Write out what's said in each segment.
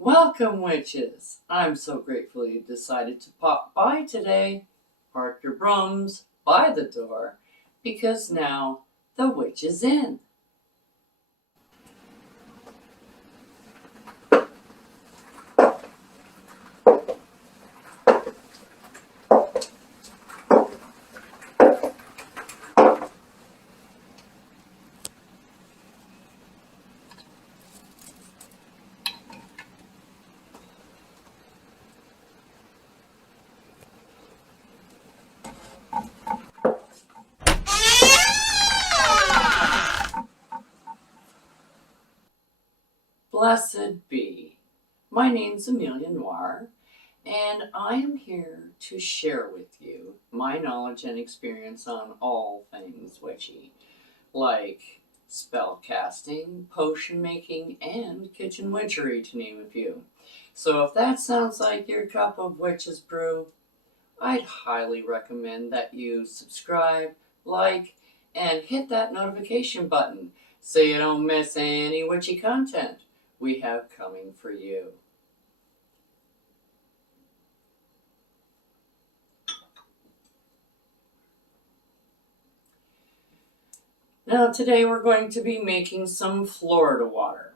Welcome, witches! I'm so grateful you decided to pop by today. Park your brooms by the door because now the witch is in. Blessed be. My name's Amelia Noir, and I am here to share with you my knowledge and experience on all things witchy, like spell casting, potion making, and kitchen witchery, to name a few. So if that sounds like your cup of witch's brew, I'd highly recommend that you subscribe, like, and hit that notification button so you don't miss any witchy content we have coming for you. Now today we're going to be making some Florida water.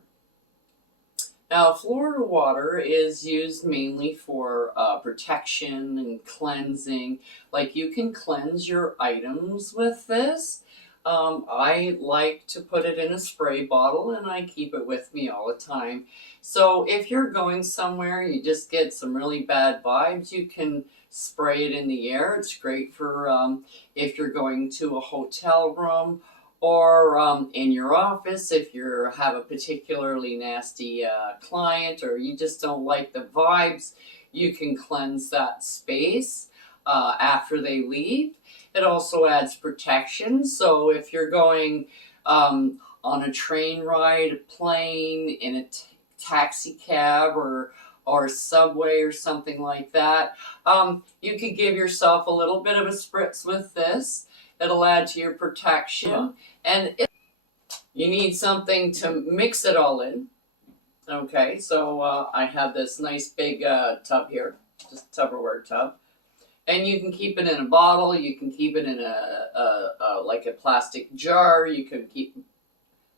Now Florida water is used mainly for protection and cleansing. Like you can cleanse your items with this. I like to put it in a spray bottle and I keep it with me all the time. So if you're going somewhere, you just get some really bad vibes, you can spray it in the air. It's great for if you're going to a hotel room or in your office if you have a particularly nasty client or you just don't like the vibes. You can cleanse that space after they leave. It also adds protection, so if you're going on a train ride, a plane, in a taxi cab or subway or something like that, you could give yourself a little bit of a spritz with this. It'll add to your protection, and you need something to mix it all in. Okay, so I have this nice big tub here, just a Tupperware tub, and you can keep it in a bottle. You can keep it in like a plastic jar. You can keep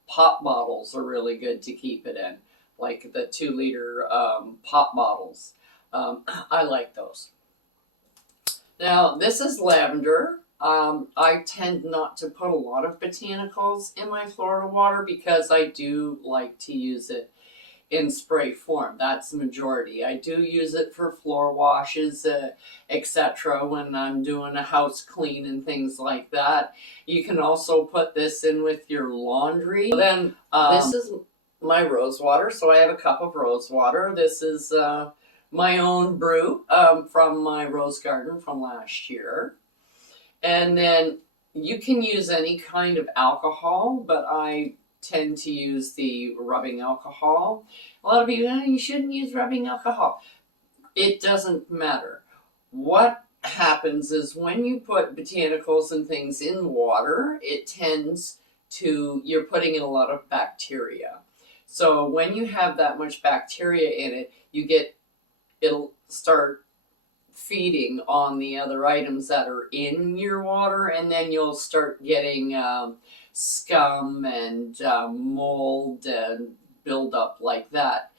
pop bottles are really good to keep it in, like the 2-liter pop bottles. I like those. Now this is lavender. I tend not to put a lot of botanicals in my Florida water because I do like to use it in spray form. That's the majority. I do use it for floor washes, etc. when I'm doing a house clean and things like that. You can also put this in with your laundry. Then this is my rose water. So I have a cup of rose water. This is my own brew from my rose garden from last year. And then you can use any kind of alcohol, but I tend to use the rubbing alcohol. A lot of people, you shouldn't use rubbing alcohol. It doesn't matter. What happens is when you put botanicals and things in water, it tends to, you're putting in a lot of bacteria. So when you have that much bacteria in it, it'll start feeding on the other items that are in your water, and then you'll start getting scum and mold and buildup like that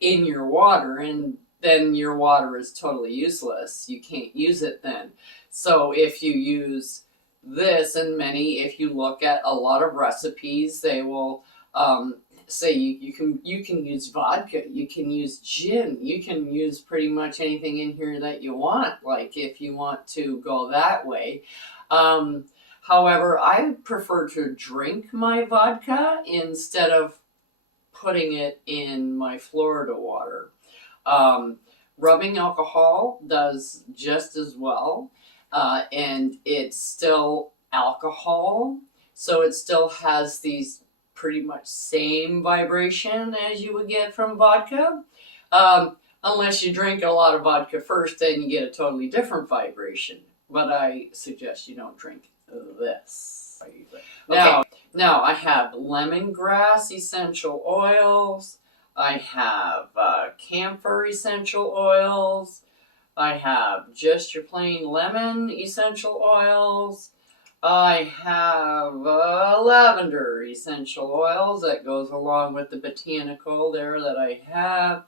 in your water, and then your water is totally useless. You can't use it then. So if you use this, and if you look at a lot of recipes, they will say you can use vodka, you can use gin, you can use pretty much anything in here that you want, like if you want to go that way. However, I prefer to drink my vodka instead of putting it in my Florida water. Rubbing alcohol does just as well, and it's still alcohol, so it still has these pretty much same vibration as you would get from vodka. Unless you drink a lot of vodka first, then you get a totally different vibration. But I suggest you don't drink this. Okay. Now I have lemongrass essential oils, I have camphor essential oils. I have just your plain lemon essential oils. I have lavender essential oils that goes along with the botanical there that I have.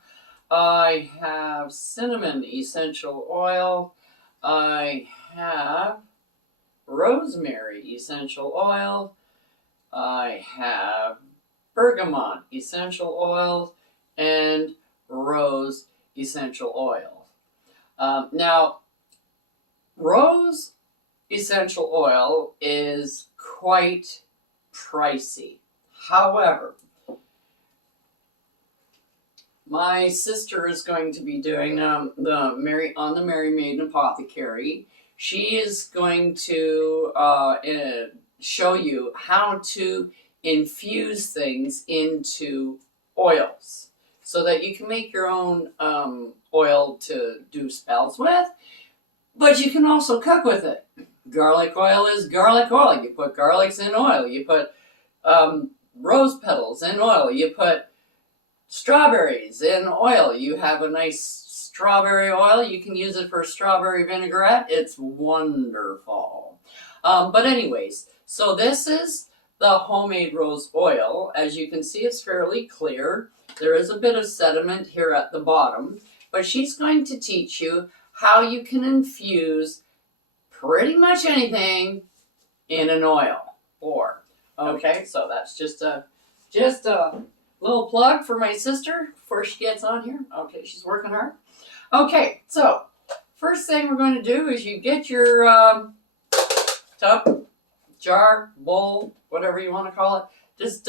I have cinnamon essential oil. I have rosemary essential oil. I have bergamot essential oils and rose essential oil. Now, rose essential oil is quite pricey. However, my sister is going to be doing the Mary Maiden Apothecary. She is going to show you how to infuse things into oils so that you can make your own oil to do spells with, but you can also cook with it. Garlic oil is garlic oil. You put garlics in oil. You put rose petals in oil. You put strawberries in oil. You have a nice strawberry oil. You can use it for strawberry vinaigrette. It's wonderful. But anyways, so this is the homemade rose oil. As you can see, it's fairly clear. There is a bit of sediment here at the bottom, but she's going to teach you how you can infuse pretty much anything in an oil. Okay, so that's just a little plug for my sister before she gets on here. Okay, she's working hard. Okay, so first thing we're going to do is you get your tub, jar, bowl, whatever you want to call it. Just,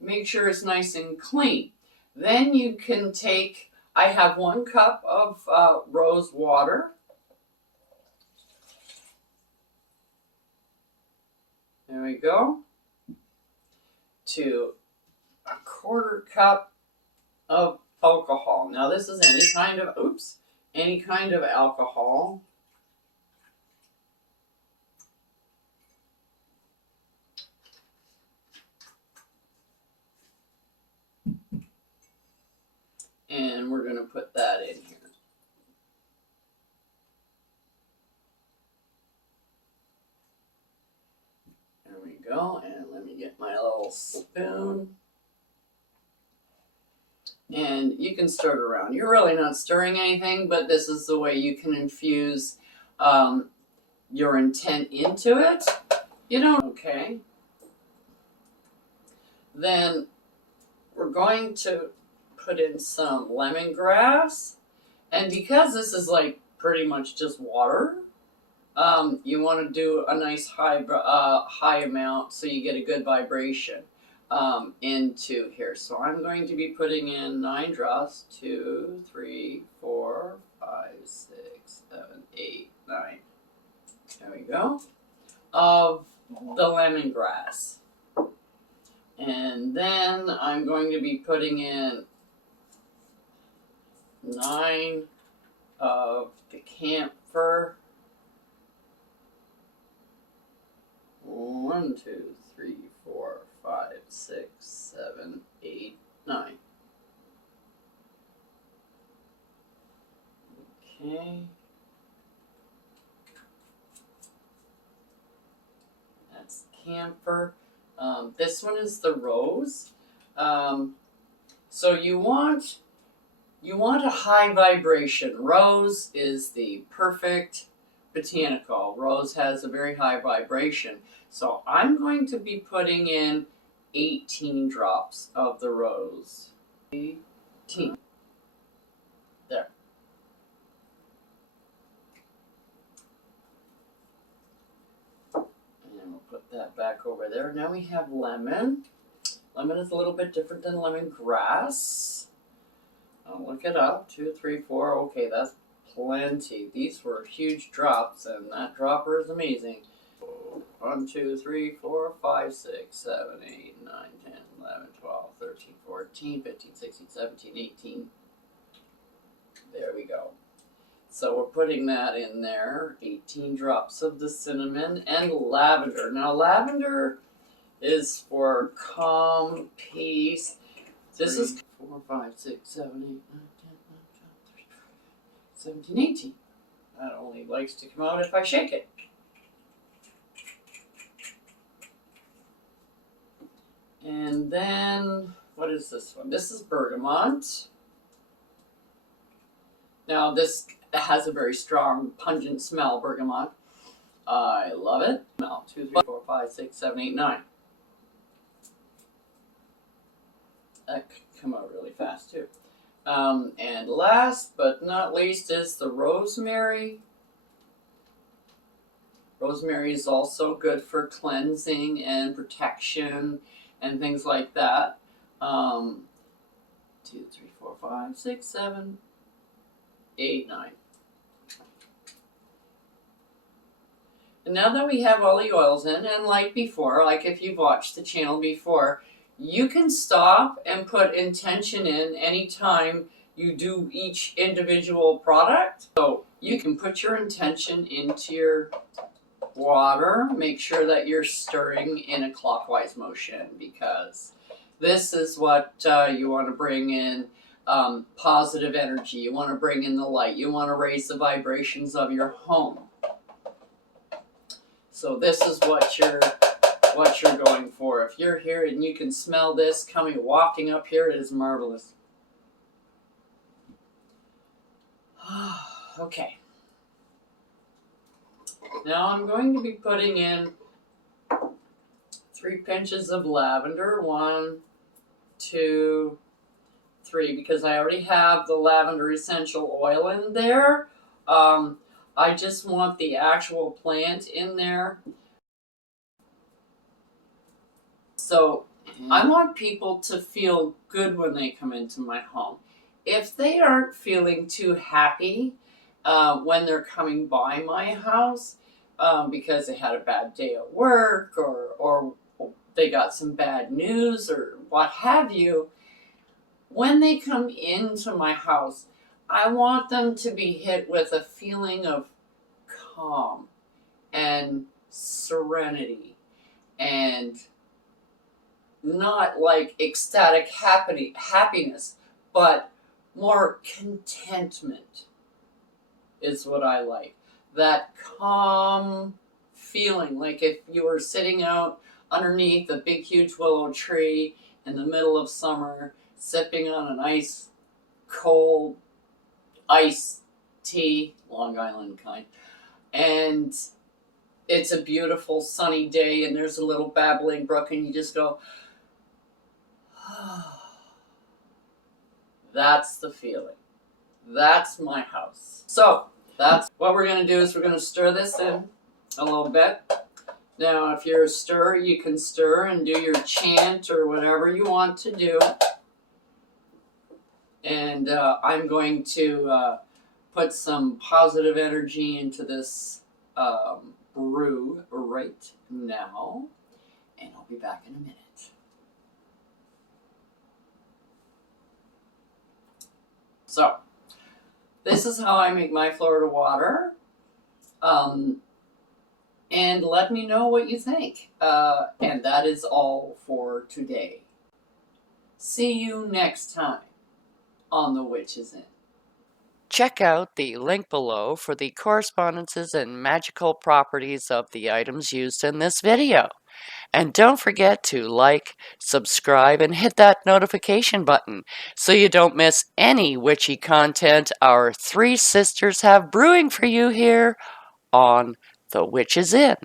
make sure it's nice and clean. Then you can take, I have 1 cup of rose water. There we go. To a 1/4 cup of alcohol. Now this is any kind of alcohol. And we're going to put that in here. There we go. And let me get my little spoon. And you can stir it around. You're really not stirring anything, but this is the way you can infuse your intent into it. Okay. Then we're going to put in some lemongrass. And because this is like pretty much just water, you want to do a nice high amount so you get a good vibration into here. So I'm going to be putting in 9 drops, 2, 3, 4, 5, 6, 7, 8, 9. There we go. Of the lemongrass. And then I'm going to be putting in 9 of the camphor. 1, 2, 3, 4, 5, 6, 7, 8, 9. Okay. That's camphor. This one is the rose. So you want a high vibration. Rose is the perfect botanical. Rose has a very high vibration. So I'm going to be putting in 18 drops of the rose. 18. There. And we'll put that back over there. Now we have lemon. Lemon is a little bit different than lemongrass. I'll look it up. 2, 3, 4. Okay, that's plenty. These were huge drops, and that dropper is amazing. 1, 2, 3, 4, 5, 6, 7, 8, 9, 10, 11, 12, 13, 14, 15, 16, 17, 18. There we go. So we're putting that in there. 18 drops of the cinnamon and lavender. Now lavender is for calm, peace. This is 4, 5, 6, 7, 8, 9, 10, 11, 12, 13, 14, 15, 18. That only likes to come out if I shake it. And then, what is this one? This is bergamot. Now this has a very strong, pungent smell, bergamot. I love it. Smell. 2, 3, 4, 5, 6, 7, 8, 9. That could come out really fast too. And last but not least is the rosemary. Rosemary is also good for cleansing and protection and things like that. 2, 3, 4, 5, 6, 7, 8, 9. And now that we have all the oils in, and like before, like if you've watched the channel before, you can stop and put intention in anytime you do each individual product. So you can put your intention into your water. Make sure that you're stirring in a clockwise motion, because this is what you want to bring in. Positive energy. You want to bring in the light. You want to raise the vibrations of your home. So this is what you're going for. If you're here and you can smell this coming walking up here, it is marvelous. Okay. Now I'm going to be putting in 3 pinches of lavender. 1, 2, 3, because I already have the lavender essential oil in there. I just want the actual plant in there. So I want people to feel good when they come into my home. If they aren't feeling too happy when they're coming by my house because they had a bad day at work, or they got some bad news or what have you, when they come into my house, I want them to be hit with a feeling of calm and serenity, and not like ecstatic happiness, but more contentment is what I like. That calm feeling, like if you were sitting out underneath a big huge willow tree in the middle of summer, sipping on an ice cold iced tea, Long Island kind, and it's a beautiful sunny day and there's a little babbling brook and you just go, that's the feeling. That's my house. So that's what we're going to do, is we're going to stir this in a little bit. Now if you're a stirrer, you can stir and do your chant or whatever you want to do. And I'm going to put some positive energy into this brew right now, and I'll be back in a minute. So this is how I make my Florida water, and let me know what you think. And that is all for today. See you next time on The Witch's Inn. Check out the link below for the correspondences and magical properties of the items used in this video. And don't forget to like, subscribe, and hit that notification button so you don't miss any witchy content our 3 sisters have brewing for you here on The Witch's Inn.